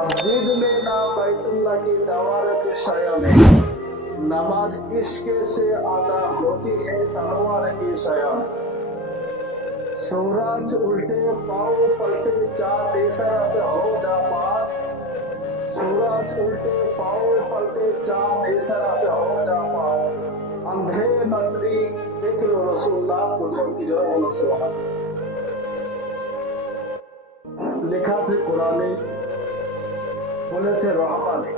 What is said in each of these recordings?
मस्जिद में ना बैतुल्लाह की दीवार के साया में नमाज इश्क से अदा होती है तलवार की साया में। सूरज उल्टे पाँव पलटे चाँद इशारा से हो जा पार। सूरज उल्टे पाँव पलटे चाँद इशारा से हो जा पार। अंधे नजरी देख लो रसूलुल्लाह कुदरत की जरा बोलो सुभान। লেখা আছে কোরআনে, বলেছে রহমানে,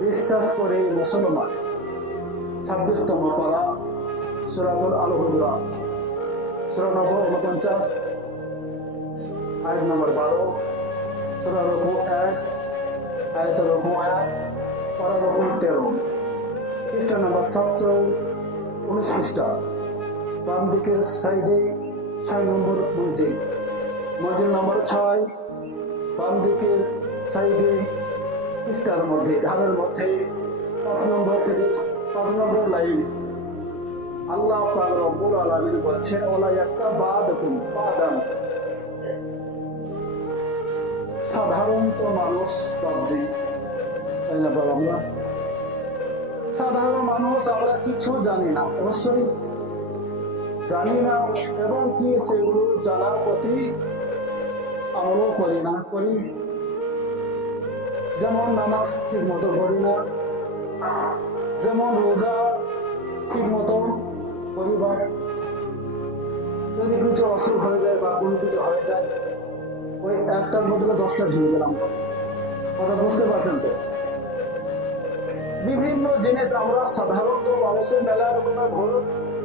বিশ্বাস করে মুসলমান। 26তম পারা সূরাতুল আল হুজুরাত সূরা নম্বর 49 আয়াত নম্বর 12, সূরা রুকু 1 আয়াত রুকু 1 পারা রুকু 13, পৃষ্ঠা নম্বর 719 পৃষ্ঠা, বাম দিকের সাইডে 6 নম্বর মঞ্জিল, মঞ্জিল নম্বর 6 বাম দিকের সাইডে পৃষ্ঠার মধ্যে ধারের মধ্যে 5 নম্বর থেকে 5 নম্বর লাইনে আল্লাহ পাক রব্বুল আলামিন বলছেন ওলা ইয়াক্তাবাদকুম বাদান। সাধারণত মানুষ বাবজি, তাই না বাবা, আমরা সাধারণ মানুষ, আমরা কিছু জানি না, অবশ্যই জানি না, এবং কি সেগুলো জানার প্রতি আমলও করি না। যেমন নামাজ ঠিক মতো করি না, যেমন রোজা ঠিক মতো পরিবার যদি কিছু অসুখ হয়ে যায় বা কোনো কিছু হয়ে যায়, ওই একটার বদলে 10টা ভেঙে দিলাম। কথা বুঝতে পারছেন তো? বিভিন্ন জিনিস আমরা সাধারণত মানুষের মেলা রকমের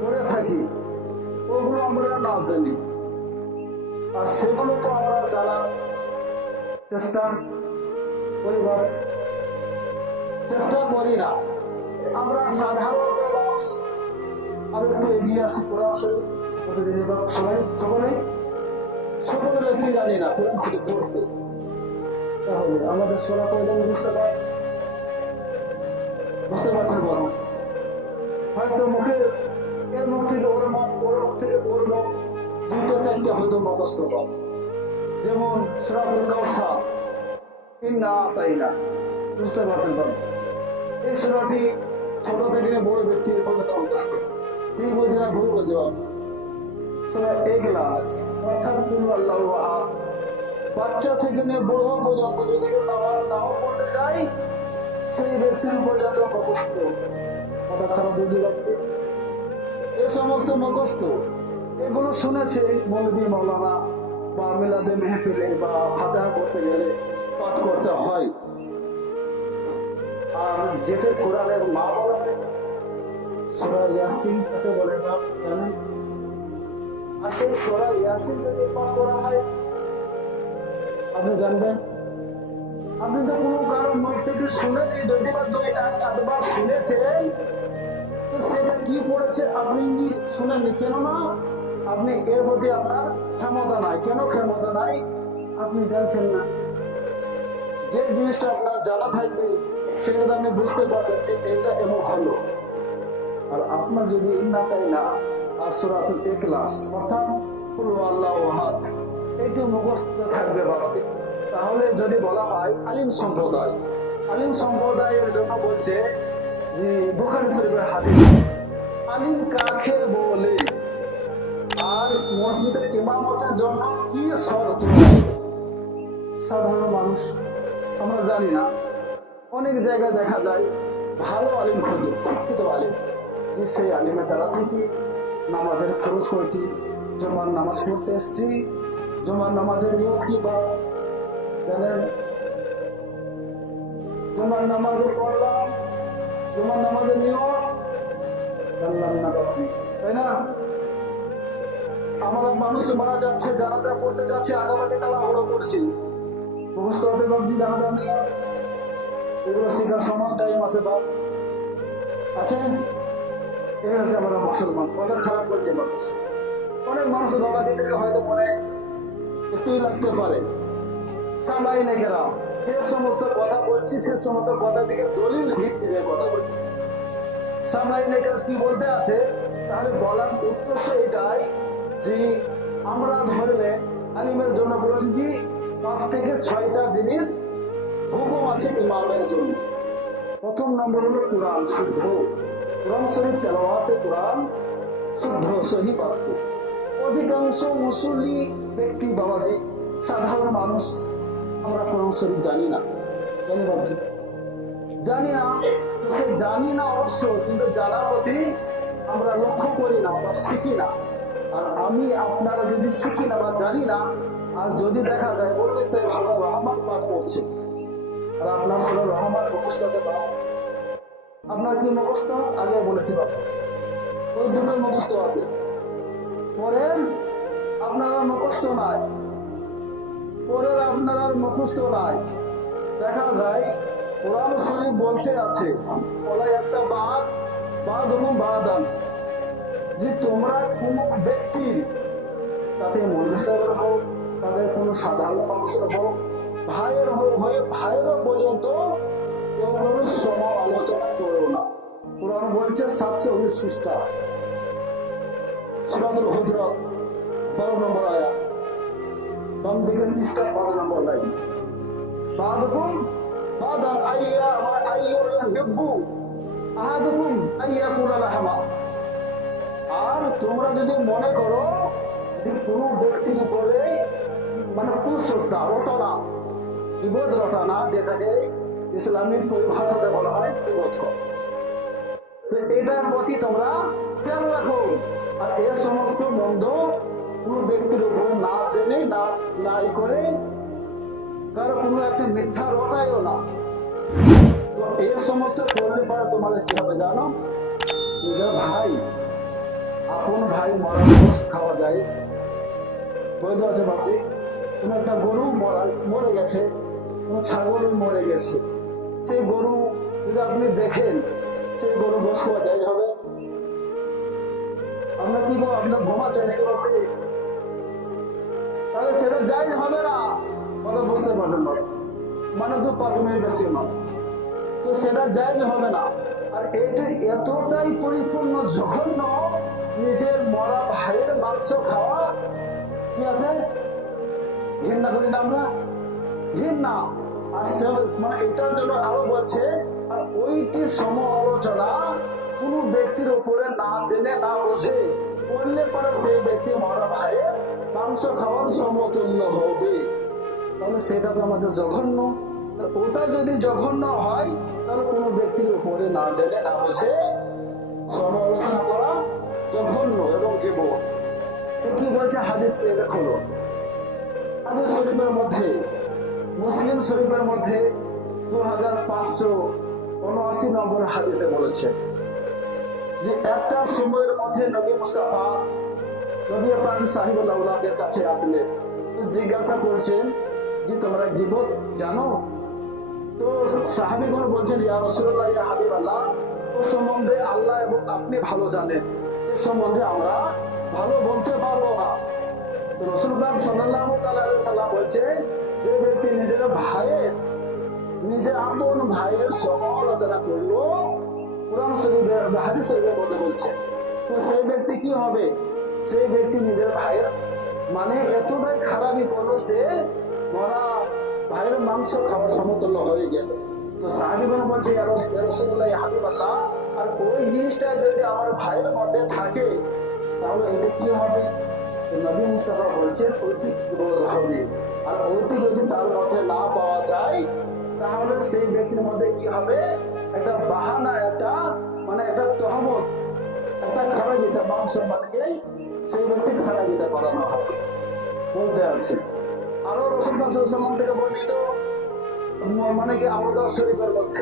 করে থাকি, ওগুলো আমরা না জানি, আর সেগুলো তো আমরা জানার চেষ্টা করি না। আমরা সাধারণত মানুষ আর একটু এগিয়ে আসি কোরআন শরীফ, সকল ব্যক্তি জানি না কোরআন শরীফ পড়তে। তাহলে আমাদের সূরা কয়জন বুঝতে পারছেন? বরং হয়তো এর মুখ থেকে ওর মুখ 2-4টা হয়তো মুখস্থ কর। যেমন সূরাতুল কাউসার, ইন্না আতাইনা, বুঝতে পারছেন? এই সূরাটি ছোট থেকে বড় ব্যক্তির পর্যন্ত মুখস্থ। ঠিক বলছে না ভুল বলছে? সূরা ইখলাস, অর্থাৎ কুল আল্লাহু আহাদ, বাচ্চা থেকে নিয়ে বড় পর্যন্ত যদি নামাজ নাও পড়তে যায় সেই ব্যক্তির পর্যন্ত মুখস্থ। কথা খারাপ বুঝতে পারছি? এই সমস্ত মুখস্থ এগুলো শুনেছে মৌলবী মাওলানা বা মিলাদে মেহফিলে বা ফাতিহা করতে গেলে পাঠ করতে হয়। আর যেটা কোরআনের মা বলা হয়েছে সূরা ইয়াসিন, তাকে বলে না জানেন? আর সেই সূরা ইয়াসিন যদি পাঠ করা হয় আপনি জানবেন। আপনি তো কোনো কারণ মুখ থেকে শুনেনি, যদি বা 2-1 শুনেছেন, তো সেটা কি পড়েছে আপনি শুনেননি। কেননা আপনি এর প্রতি আপনার ক্ষমতা নাই। কেন ক্ষমতা নাই? আপনি জানছেন না। যে জিনিসটা আপনার জানা থাকবে সেটা আপনি বুঝতে পারবেন যে এটা এমন হলো। আর আপনার যদি না তাই না আর সূরাতুল ইখলাস অর্থাৎ কুল আল্লাহু আহাদ এটি মুখস্থ থাকবে ভাবছি, তাহলে যদি বলা হয় আলিম সম্প্রদায়ের জন্য বলছে যে বুখারী শরীফের হাদিস, আলিম কাকে বলে আর মসজিদের ইমামতের জন্য কি শর্ত? সাধারণ মানুষ আমরা জানি না। অনেক জায়গায় দেখা যায় ভালো আলিম খোঁজে, শিক্ষিত আলিম, যে সেই আলিমের দ্বারা থেকে নামাজের খরচ কয়টি, জুমার নামাজ পড়তে এসছি, জুমার নামাজের নিয়ত কি বা জানেন? জুমার নামাজে পড়লাম, জুমার নামাজের নিয়ত জানলাম না, তাই না? আমরা মানুষ মারা যাচ্ছে, জানাজা পড়তে যাচ্ছে, আগামাকে তাড়াহুড়ো করছি, মুখস্থ আছে ভাবছি জানাজা নিয়ে, এগুলো শেখার সময় টাইম আছে বাপ আছে। এই হচ্ছে আমরা মুসলমান। কথা খারাপ করছে মানুষ। অনেক মানুষ বাবাজিদেরকে হয়তো মনে একটুই লাগতে পারে, সামাই নেকেরা যে সমস্ত কথা বলছি সে সমস্ত কথা থেকে দলিল ভিত্তিতে কথা বলছি। সামাই নেকেরা কি বলতে আছে, তাহলে বলার উদ্দেশ্য এটাই যে আমরা ধরলে আলিমের জন্য বলেছি যে 5 থেকে 6টা জিনিস হুকুম আছে ইমামের জন্য। প্রথম নম্বর হলো কোরআন শুদ্ধ, কোরআন শরীফ তেলাওয়াতে কোরআন শুদ্ধ সহি বাক্য। অধিকাংশ মুসল্লি ব্যক্তি বাবাজি সাধারণ মানুষ আমরা কোরআন শরীফ জানি না, জানি বাবাজি জানি না। তো সে জানি না অবশ্য, কিন্তু জানার প্রতি আমরা লক্ষ্য করি না বা শিখি না। আর আমি আপনারা যদি শিখি না বা জানি না, আর যদি দেখা যায় বলবে সে সূরা রহমান পাঠ করছে আর আপনার সূরা রহমান মুখস্থ আছে, বাবা আপনার কি মুখস্থ? আগে বলেছি বাবা ওই দুটো মুখস্থ আছে, পরের আপনারা মুখস্থ নাই, পরের আপনারা মুখস্থ নাই। দেখা যায় কোরআন শরীফ বলতে আছে বলাই একটা বাদ এবং বাদান, যে তোমরা কোনো ব্যক্তির, তাতে মৌলভী সাহেবের হোক, তাদের কোনো সাধারণ মানুষের হোক, ভাইয়ের হোক, ভাইয়েরও পর্যন্ত কেউ কারো সমালোচনা করো না। কোরআন বলছে 719 পৃষ্ঠা সূরাতুল হুজুরাত 12 নম্বর আয়াত, বাম দিকের পৃষ্ঠা 5 নম্বর লাইন। বাদুকুম বাদান আইয়া মানে আইয়ুহিব্বু আহাদুকুম আইয়াকুলা লাহমা। আর তোমরা যদি মনে করো যদি কোনো ব্যক্তির উপরে মানে কুশ্রদ্ধা, রটনা, বিবোধ রটনা, যেটাকে ইসলামিক পরিভাষাতে বলা হয় বিবোধ কর, তো এটার প্রতি তোমরা খেয়াল রাখো। আর এ সমস্ত মন্দ কোনো ব্যক্তির উপর না জেনে না নাই করে কারো কোনো একটা মিথ্যা রটাইও না। তো এই সমস্ত করলে পরে তোমাদের কি হবে জানো? নিজের ভাই, আপন ভাই মরা গোশত খাওয়া যায়, বৈধ আছে বাবজি। কোনো একটা গরু মরে গেছে, কোনো ছাগল মরে গেছে, সেই গরু যদি আপনি দেখেন সেই গরু গোশত খাওয়া যায় হবে? আপনার কি গো, আপনার ঘুমাচ্ছে নাকি বাবজি? তাহলে সেটা জায়েজ হবে না, কথা বুঝতে পারছেন বাবজি? মানে 2-5 মিনিট বেশি নয়, তো সেটা জায়েজ হবে না। আর এটা এতটাই পরিপূর্ণ জঘন্য, নিজের মরা ভাইয়ের মাংস খাওয়া কি আছে, ঘৃণা করি না আমরা, ঘৃণা। আর মানে এটার জন্য আরো বলছে, আর ওইটি সমালোচনা কোন ব্যক্তির উপরে না জেনে না বুঝে করলে পরে সেই ব্যক্তি মরা ভাইয়ের মাংস খাওয়ার সমতুল্য হবে। তাহলে সেটা তো আমাদের জঘন্য। ওটা যদি জঘন্য হয় তাহলে কোনো ব্যক্তির উপরে না জেনে না বুঝে সমালোচনা করা জঘন্য এবং গীবত। কি বলছে হাদিস হলো, হাদিস শরীফের মধ্যে, মুসলিম শরীফের মধ্যে 2579 নম্বর হাদিসে বলেছে যে একটা সময়ের মধ্যে নবী মুস্তাফা নবী পাক সাহিবুল আউলাদের কাছে আসলেন, তো জিজ্ঞাসা করছেন যে তোমরা গীবত জানো? তো সাহাবীগণ বলছেন ইয়া রাসূলুল্লাহ, ইয়া হাবিবাল্লাহ, ও সম্বন্ধে আল্লাহ এবং আপনি ভালো জানেন, এ সম্বন্ধে আমরা ভালো বলতে পারবো না। তো রাসূলুল্লাহ সাল্লাল্লাহু আলাইহি সাল্লাম বলছে যে ব্যক্তি নিজের ভাইয়ের, নিজের আপন ভাইয়ের সমালোচনা করলো, কোরআন শরীফে হাদিস শরীফের মধ্যে বলছে, তো সেই ব্যক্তি কি হবে? সেই ব্যক্তি নিজের ভাইয়ের মানে এতটাই খারাপই করলো, সে মরা ভাইয়ের মাংস খাওয়ার সমতুল্য হয়ে গেল। তো সাহাবীগণ বলছে ইয়া রাসূলুল্লাহ, ইয়া হাবিবাল্লাহ, আর ওই জিনিসটা যদি আমার ভাইয়ের মধ্যে থাকে তাহলে এটা কি হবে? তো নবী মুস্তাফা বলছেন ওইটি বিরোধ হবে। আর ওইটি যদি তার মধ্যে না পাওয়া যায় তাহলে সেই ব্যক্তির মধ্যে কি হবে? একটা বাহানা, একটা মানে একটা তহমত, একটা খারাপিতা, মান সম্মানকে সেই ব্যক্তি খারাপিতা করানো হবে বলতে আছে। আরো রাসূলুল্লাহ সাল্লাল্লাহু আলাইহি ওয়াসাল্লাম থেকে বর্ণিত মানে কি আবু দাউদ শরীফের মধ্যে,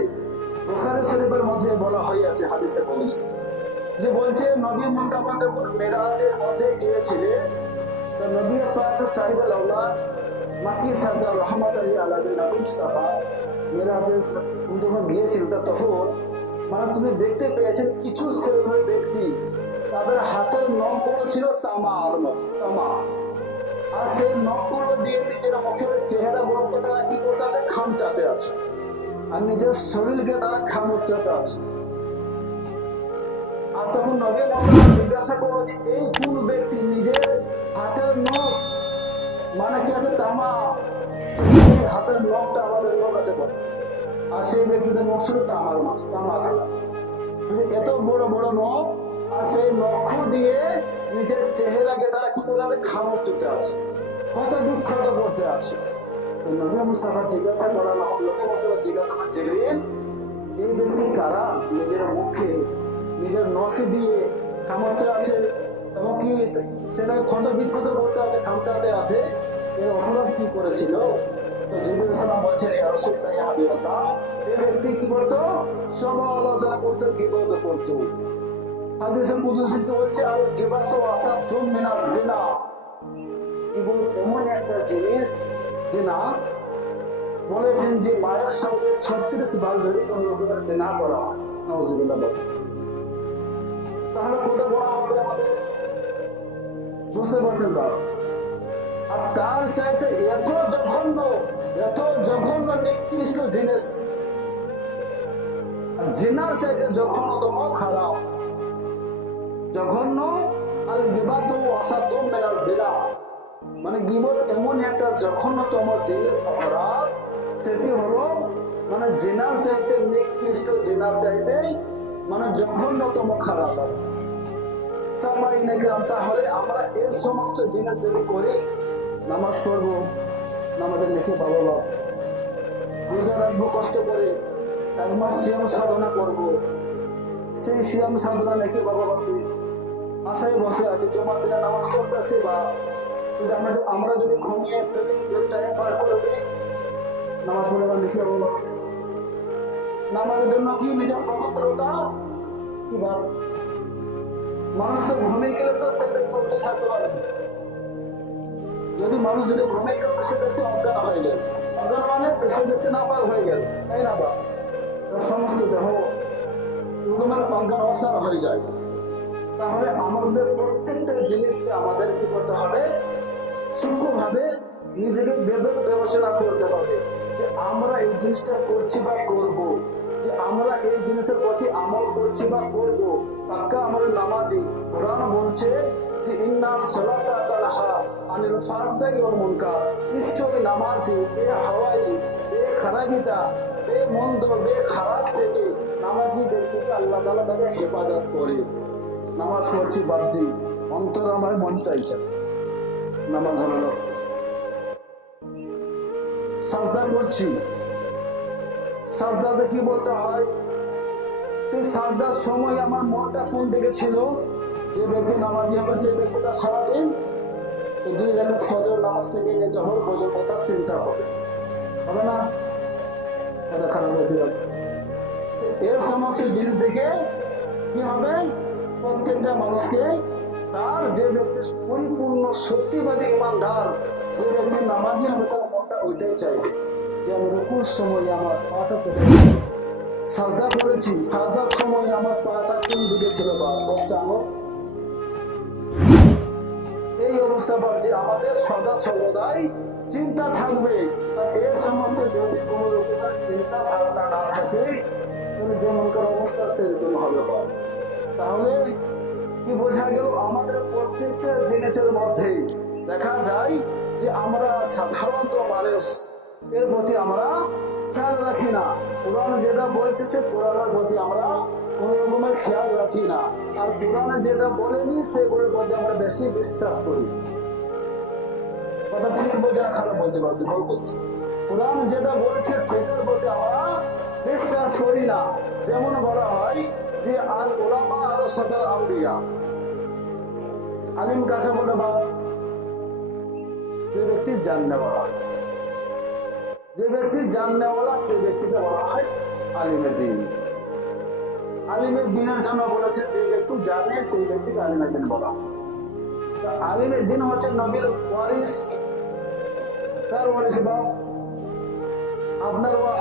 বুখারী শরীফের মধ্যে বলা হয়েছে হাদিসে বলেছে যে বলছে নবী মুস্তাফা যখন মেরাজের মধ্যে গিয়েছিলেন, তো নবী পাক সাহিবুল আউলাদ মাকি সরদার রহমাতুল্লাহি আলাইহি নবী মুস্তাফা মেরাজে যখন গিয়েছিলেন তখন মানে তুমি দেখতে পেয়েছেন কিছু শ্রেণীর ব্যক্তি তাদের হাতের নখগুলো ছিল তামার মতো, তামা। আর সেই নখগুলো দিয়ে নিজের মুখের চেহারা গুলোকে তারা কি করতে আছে? খামচাতে আছে, আর নিজের শরীরকে তারা খামচাতে আছে। আর তখন নবী মুস্তাফা জিজ্ঞাসা করলো যে এই কোন ব্যক্তি নিজের হাতের নখ মানে কি আছে তামা, সেই হাতের নখটা আমাদের নখ আছে বলে, আর সেই ব্যক্তিদের নখ শুধু তামার মাছ, তামা কাটা। এত বড় বড় নখ, আর সেই নখ দিয়ে নিজের চেহারাকে তারা কি করে আছে, খামড় চুটে আছে, কত বিক্ষত করতে আছে। নবী মুস্তাফা জিজ্ঞাসা করা না, নবী মুস্তাফা জিজ্ঞাসা করেন, জিবরিল এই ব্যক্তি কারা, নিজের মুখে নিজের নখে দিয়ে খামড়তে আছে এবং কি সেটা ক্ষত বিক্ষত করতে আছে, খামচাতে আছে, এর অপরাধ কি করেছিল? তো জিবরিল সালাম বলছেন, ইয়া রাসূলুল্লাহ ইয়া হাবিবাল্লাহ, এই ব্যক্তি কি করতো, সমালোচনা করতো, গীবত করতো। হাদিসে কুদসিতে বলছে, আল গীবাতু আসাদুম মিনাজ জিনা, গীবত এমন একটা জিনিস, জিনা বলেছেন যে মায়ের সঙ্গে 36 বার ধরে কোন লোকের জিনা করা, নাউযুবিল্লাহ। তাহলে কত বড় হবে আমাদের, বুঝতে পারছেন না? আর তার চাইতে এত জঘন্য নিকৃষ্ট জিনিস, আর জিনার চাইতে জঘন্যতম খারাপ, জঘন্য। আল গীবাতু আসাদুম মিনাজ জিনা, মানে গীবত এমন একটা জঘন্যতম জিনিস, অপরাধ, সেটি হলো মানে জিনার চাইতে নিকৃষ্ট, জিনার চাইতে মানে জঘন্যতম খারাপ আছে। তাহলে আমরা এই সমস্ত জিনিস যদি করি, নামাজ পড়বো, নামাজের নেকি পাবো, বাপ রোজা রাখবো কষ্ট করে, 1 মাস সিয়াম সাধনা করবো, সেই সিয়াম সাধনা নেকি বাবা বাপি আশায় বসে আছে, জমার দিনে নামাজ পড়তেছি, বা আমরা যদি ঘুমিয়ে যদি টাইম পার করে দিই, নামাজ পড়ে আবার লিখে বাবা বাপি। নামাজের জন্য কি নিজের পবিত্রতা কি ভাব, মানুষ তো ঘুমিয়ে গেলে তো সে ব্যক্তি উঠে থাকতে পারে, যদি মানুষ যদি ঘুমিয়ে গেল সে ব্যক্তি অজ্ঞান হয়ে গেল, অজ্ঞান মানে সে ব্যক্তি নাপাক হয়ে গেল, তাই না বা সমস্ত দেহ রকমের অজ্ঞান অসার হয়ে যায়। তাহলে আমাদের প্রত্যেকটা জিনিসকে আমাদের কি করতে হবে, সূক্ষ্মভাবে নিজেকে বিবেচনা করতে হবে যে আমরা এই জিনিসটা করছি বা করব, যে আমরা এই জিনিসের প্রতি আমল করছি বা করব। পাক্কা আমাদের নামাজি, কোরআন বলছে যে ইন্নাস সালাতা তানহা আনিল ফাহশাই ওয়াল মুনকার, নিশ্চয়ই নামাজি হাওয়াই খারাপিতা মন্দ খারাপ থেকে নামাজি ব্যক্তিকে আল্লাহ তাআলা তাকে হেফাজত করে। নামাজ পড়ছি ভাবছি, অন্তর আমার মন চাইছে নামাজ ভালো লাগছে, সাজদা করছি, সাজদাতে কি বলতে হয়, সেই সাজদার সময় আমার মনটা কোন দিকে ছিল। যে ব্যক্তি নামাজি হবে সেই ব্যক্তিটা সারাদিন 2 রাকাত ফজর নামাজ থেকে নিয়ে জোহর পর্যন্ত তার চিন্তা হবে না, এটা খারাপ হয়েছে। এই সমস্ত জিনিস দেখে কি হবে, প্রত্যেকটা মানুষকে তার যে ব্যক্তি পরিপূর্ণ সত্যিবাদী ইমানদার, যে ব্যক্তি নামাজি হবে, তার মনটা ওইটাই চাইবে যে আমি রুকুর সময় আমার পাটা পেতে সাজদা করেছি, সাজদার সময় আমার পাটা কোন দিকে ছিল, বা 10টা আঙুল। এই অবস্থা ভাবছি আমাদের সদা সর্বদাই চিন্তা থাকবে। আর এর সম্বন্ধে যদি কোন রকমের চিন্তা ধারণা না থাকে, তাহলে যেমনকার অবস্থা সেরকম হবে। তাহলে কি বোঝা গেল, আমাদের প্রত্যেকটা জিনিসের মধ্যে দেখা যায় যে আমরা সাধারণত মানুষ এর প্রতি আমরা খেয়াল রাখি না। কোরআন যেটা বলছে সে কোরআনের প্রতি আমরা কোন রকমের খেয়াল রাখি না, আর কোরআনে যেটা বলেনি সেগুলোর প্রতি আমরা বেশি বিশ্বাস করি। কথা ঠিক বলছে না খারাপ বলছে? বলছি কোরআন যেটা বলেছে সেটার প্রতি আমরা বিশ্বাস করি না। যেমন বলা হয় যে আল উলামা ওয়ারাসাতুল আম্বিয়া, আলিম কাকে বলে? বা যে ব্যক্তি জাননেওয়ালা, যে ব্যক্তি জাননেওয়ালা সে ব্যক্তিকে বলা হয় আলিমের দ্বীন। আলিমের দ্বীনের জন্য বলেছে যে ব্যক্তি জানে সেই ব্যক্তিকে আলিমের দ্বীন বলা। আলিমের দ্বীন হচ্ছে নবীর ওয়ারিস। তার ওয়ারিস বাপ,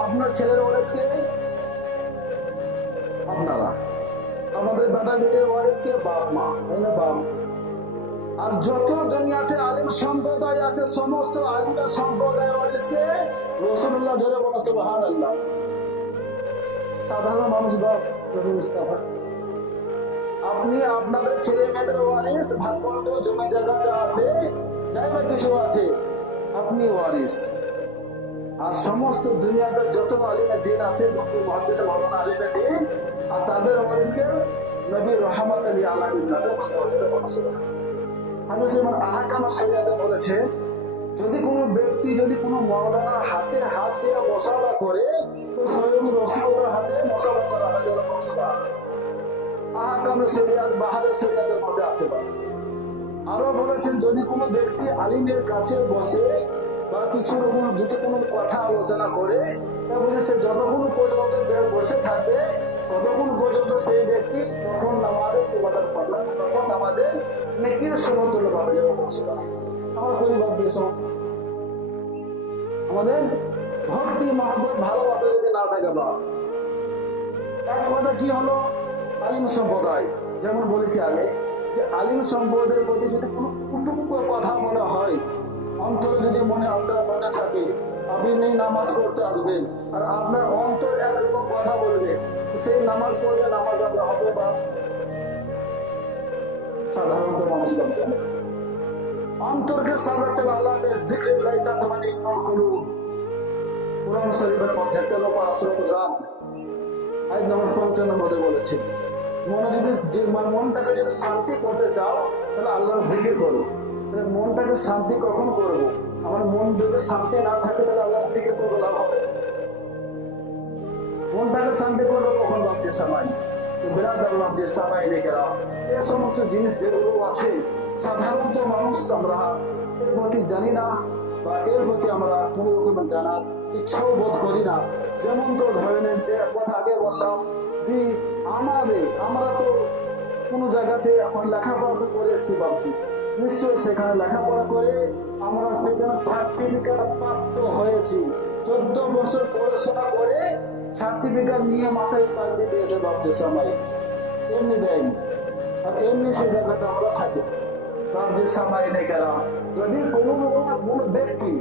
আপনার ছেলের ওয়ারিস কে? আপনারা। আমাদের বেটা বেটির ওয়ারিস কে? বাপ মা, তাই না? বাপ। আর যত দুনিয়াতে আলিম সম্প্রদায় আছে সমস্ত আলিমের সম্প্রদায় ওয়ারিস কে? রাসূলুল্লাহ। জোরে বলো সুবহানাল্লাহ। সাধারণ মানুষ বাপ নবী মুস্তাফা। আপনি আপনাদের ছেলে মেয়েদের ওয়ারিস, ভাগবন্টন জমি জায়গা যা আছে, যাই বা কিছু আছে, আপনি ওয়ারিস। আর সমস্ত দুনিয়াতে যত আলিমে দিন আছে, মুহাদ্দিস মাওলানা আলিমে দিন, আর তাদের ওয়ারিসকে নবী রহমত লিল আলামিন নামে হাদিসে মানে আহকামে শরিয়াতে বলেছে, যদি কোনো ব্যক্তি যদি কোনো মাওলানার হাতে হাত দিয়ে মুসাফা করে, তো স্বয়ং রাসূলের হাতে মুসাফা করা হয়। আহকামে শরিয়াত বাহারে শরিয়াতের মধ্যে আছে। আরো বলেছেন, যদি কোনো ব্যক্তি আলিমের কাছে বসে বা কিছু রকম যদি কোনো কথা আলোচনা করে, তাহলে সে যতক্ষণ পর্যন্ত বসে থাকবে ততক্ষণ পর্যন্ত সেই ব্যক্তি তখন নামাজের ইবাদত করবে, তখন নামাজের নেকির সমতুল্য পাবে। আমরা করি ভাবছি সমস্ত আমাদের ভক্তি মহব্বত ভালোবাসা যদি না থাকে, বা এক কথা কি হলো, আলিম সম্প্রদায় যেমন বলেছি আগে, যে আলিম সম্প্রদায়ের প্রতি যদি কোনো কুটুম্ব কথা মনে হয়, অন্তরে যদি আপনার মনে থাকে, আপনি নেই নামাজ পড়তে আসবেন আর আপনার অন্তর একরকম কথা বলবে, সেই নামাজ পড়লে নামাজ আপনার হবে বা সাধারণত মানুষ করবে। অন্তরকে সাজাতে আল্লাহকে জিক্রিল্লাহ তাতমাইন্নুল কুলুব, কুরআন শরীফের মধ্যে একটা লোক সূরাতুর রাত আয়াত নম্বর 55 মধ্যে বলেছে, মনে যদি যে মনটাকে যদি শান্তি করতে চাও তাহলে আল্লাহর জিকির করো। তাহলে মনটাকে শান্তি কখন করব? আমার মন যদি শান্তি না থাকে তাহলে আল্লাহর জিকির করবো লাভ হবে? মনটাকে শান্তি করবো কখন? ভাবছে সময় বিরাদার ভাবছে সময় লেগেরা এই সমস্ত জিনিস যেগুলো আছে সাধারণত মানুষ আমরা এর প্রতি জানি না, বা এর প্রতি আমরা কোনো রকমের জানার ইচ্ছাও বোধ করি না। যেমন তো ধরে নেন, যে কথা আগে বললাম যে আমরা তো কোনো জায়গাতে এখন লেখাপড়া তো করে এসেছি, ভাবছি নিশ্চয়ই সেখানে লেখাপড়া করে আমরা সেখানে সার্টিফিকেট প্রাপ্ত হয়েছি। 14 বছর পড়াশোনা করে সার্টিফিকেট নিয়ে মাথায় পাল্টে দিয়েছে ভাবছে সময়, এমনি দেয়নি। আর এমনি সেই জায়গাতে আমরা থাকি ভাবছে সময় নেই কেন। যদি কোনো কোনো ব্যক্তি,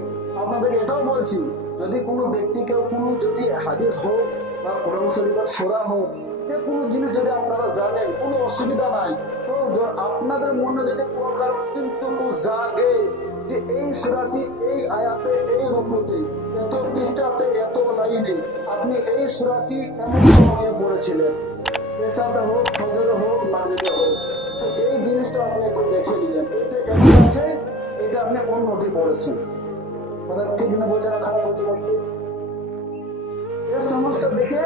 আপনাদেরকে এটাও বলছি, যদি কোনো ব্যক্তিকে কোনো যদি হাদিস হোক বা কোরআন শরীফের সূরা হোক, যে কোনো জিনিস যদি আপনারা জানেন, কোনো অসুবিধা নাই, তো আপনাদের মনে যদি কোনো কারণ কিন্তু জাগে যে এই সূরাটি এই আয়াতে এই রুকুতে এত পৃষ্ঠাতে এত লাইনে আপনি এই সূরাটি এমন সময়ে পড়েছিলেন, পেশাতে হোক, ফজরে হোক, মাগরিবে হোক, তো এই জিনিসটা আপনি একটু দেখে নিলেন, এটা এমন আছে, এটা আপনি অন্যটি পড়েছেন। কথা ঠিক না? বলছে না খারাপ হতে পারছে? এই সমস্ত দেখে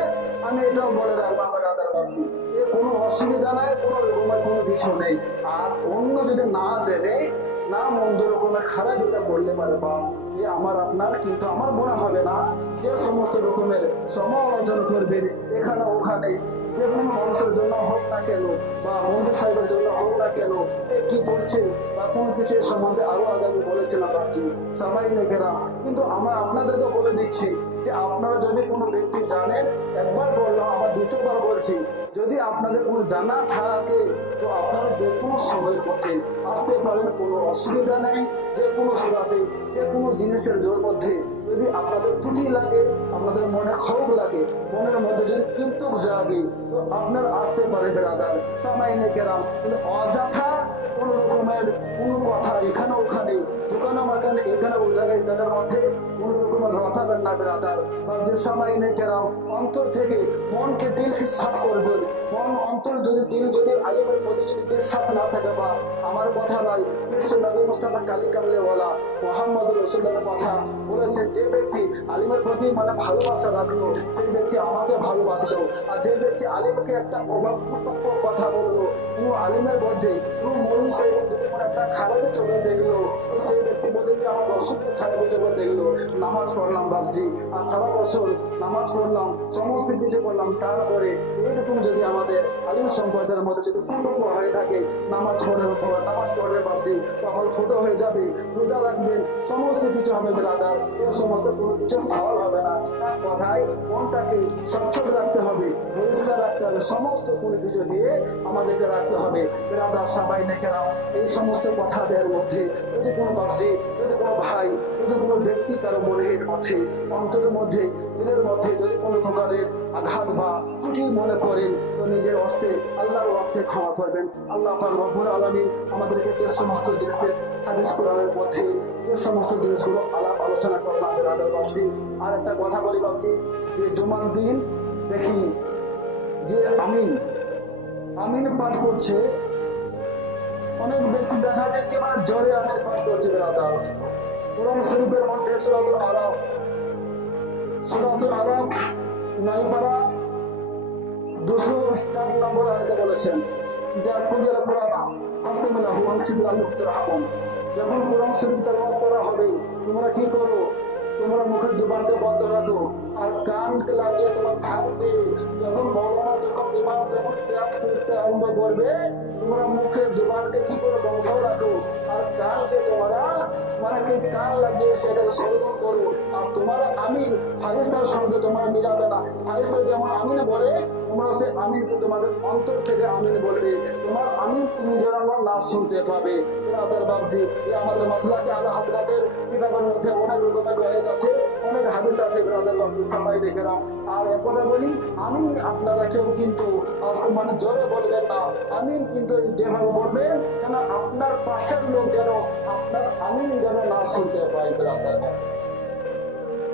আমি এটাও বলে রাখবো আমার আদার ভাবছি, এ কোনো অসুবিধা নাই, কোনো রকমের কোনো কিছু নেই। আর অন্য যদি না জেনে না মন্দ রকমের খারাপ এটা করলে পারে বা এ আমার আপনার কিন্তু আমার মনে হবে না যে সমস্ত রকমের সমালোচনা করবেন এখানে ওখানে, যে কোনো মানুষের জন্য হোক না কেন বা মন্দির সাহেবের জন্য হোক না কেন, কি করছে বা কোনো কিছু এর সম্বন্ধে আরো আগে আমি বলেছিলাম ভাবছি সবাই নেকেরা। কিন্তু আমরা আপনাদেরকে বলে দিচ্ছি যে আপনারা যদি কোনো ব্যক্তি জানেন, একবার বললাম আবার দ্বিতীয়বার বলছি, যদি আপনাদের কোনো জানা থাকে তো আপনারা যে কোনো সময়ের মধ্যে আসতে পারেন, কোনো অসুবিধা নেই। যে কোনো সূরাতে যে কোনো জিনিসের মধ্যে যদি আপনাদের ত্রুটি লাগে, আপনাদের মনে ক্ষোভ লাগে, মনের মধ্যে যদি কিন্তু জাগে, তো আপনার আসতে পারে বেরাদার সামাইনে কেরাম। কিন্তু অযথা কোনো রকমের কোনো কথা এখানে ওখানে দোকানে মাকানে এখানে ও জায়গার মধ্যে কোনো রকমের রটাবেন না বেরাদার। বা যে সামাইনে কেরাম অন্তর থেকে মনকে দিলকে সাফ করবেন। মন অন্তর যদি দিল যদি আলিমের প্রতি যদি বিশ্বাস না থাকে, বা আমার কথা নয়, বিশ্ব নবী মুস্তাফা কালী কামলেওয়ালা মুহাম্মদ রাসূলের কথা বলেছে, যে ব্যক্তি আলিমের প্রতি মানে ভালোবাসা রাখলো সেই ব্যক্তি আমাকে ভালোবাসলো। আর যে ব্যক্তি আলিমকে একটা অবাক কথা বললো, কোনো আলিমের মধ্যে কোনো মরিন সেই যদি কোনো একটা খারাপের চোখে দেখলো, তো সেই ব্যক্তি বলছে যে আমার রসুলকে খারাপের চোখে দেখলো। নামাজ পড়লাম ভাবছি, আর সারা বছর নামাজ পড়লাম, সমস্ত কিছু করলাম, তারপরে এইরকম যদি আমাদের আলিম সম্প্রদায়ের মধ্যে যদি কুটুম্ব হয়ে থাকে, নামাজ পড়বে ভাবছি, তখন ফুটো হয়ে যাবে, রোজা রাখবেন, সমস্ত কিছু হবে ব্রাদার, এ সমস্ত কোনো কিছু ভালো হবে না। এক কথায় মনটাকে সচ্ছল রাখতে হবে, পরিষ্কার রাখতে হবে, সমস্ত কোনো কিছু দিয়ে আমাদেরকে রাখতে হবে ব্রাদার সবাই নেকেরাম। এই সমস্ত কথাদের মধ্যে যদি কোনো ভাবছি, যদি কোনো ভাই, যদি কোনো ব্যক্তি কারো মনের মধ্যে, অন্তরের মধ্যে, দিলের মধ্যে যদি কোনো প্রকারের আঘাত বা ত্রুটি মনে করেন, তো নিজের হস্তে আল্লাহর হস্তে ক্ষমা করবেন। আল্লাহ পাক রব্বুল আলামিন আমাদেরকে যে সমস্ত জিনিসের হাদিস কোরআনের মধ্যে যে সমস্ত জিনিসগুলো আলাপ আলোচনা করলাম বেরাদার ভাবছি। আর একটা কথা বলি ভাবছি যে জুমার দিন দেখি যে আমিন আমিন পাঠ করছে, অনেক ব্যক্তি দেখা যায় যে মানে জ্বরে আমিন পাঠ করছে বেরাদার। কোরআন শরীফের মধ্যে সূরাতুল আরাফ 9 পারা 204 নম্বর আয়াতে বলেছেন যা কুলিয়াল কোরআন ফাসতামিলাহু ওয়ানসিতু লাআল্লাকুম তুরহামুন। যখন কোরআন শরীফ তেলাওয়াত করা হবে তোমরা কি করো? তোমরা মুখের জবানটা বন্ধ রাখো আর কানকে লাগিয়ে তোমার থাকবে। যখন মৌলানা যখন ইমাম যখন কিরাত করতে আরম্ভ করবে তোমরা মুখের জবানকে কি করে বন্ধ রাখো আর কানকে তোমরা মানে কি কান লাগিয়ে সেটা শ্রবণ করো। আর তোমার আমিন ফারিস্তার সঙ্গে তোমার মিলাবে না। ফারিস্তা যেমন আমিন বলে তোমরা সে আমিনকে তোমাদের অন্তর থেকে আমিন বলবে। তোমার আমিন তুমি যেন আমার না শুনতে পাবে। বিরাদার বাবজি, আমাদের মাসলাকে আলা হাজরাতের কিতাবের মধ্যে অনেক রকমের আয়াত আছে, অনেক হাদিস আছে বিরাদার বাবজি সবাই দেখলাম। আর এরপরে বলি আমিন আপনারা কেউ কিন্তু মানে জোরে বলবেন না। আমিন কিন্তু যেভাবে বলবেন কেন আপনার পাশের লোক যেন আপনার আমিন যেন না শুনতে পায় বিরাদার বাবজি।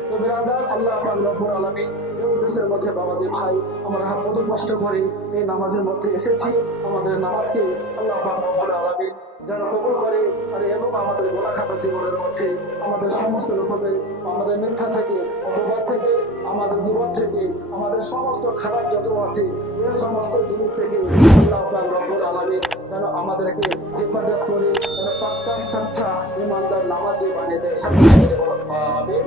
তো বিরাদার আল্লাহ পাক রব্বুল আলামিন যে উদ্দেশ্যের মধ্যে বাবাজি ভাই আমরা কত কষ্ট করে এই নামাজের মধ্যে এসেছি, আমাদের নামাজকে আল্লাহ পাক রব্বুল আলামিন যেন কবুল করে আর এবং আমাদের গোনাখাতা জীবনের মধ্যে আমাদের সমস্ত রকমের আমাদের মিথ্যা থেকে অপবাদ থেকে আমাদের বিপদ থেকে আমাদের সমস্ত খারাপ যত আছে এই সমস্ত জিনিস থেকে আল্লাহ পাক রব্বুল আলামিন যেন আমাদেরকে হেফাজত করে যেন পাক্কা সাচ্চা ইমানদার নামাজি বানিয়ে দেয়। সকলে বলো আমিন।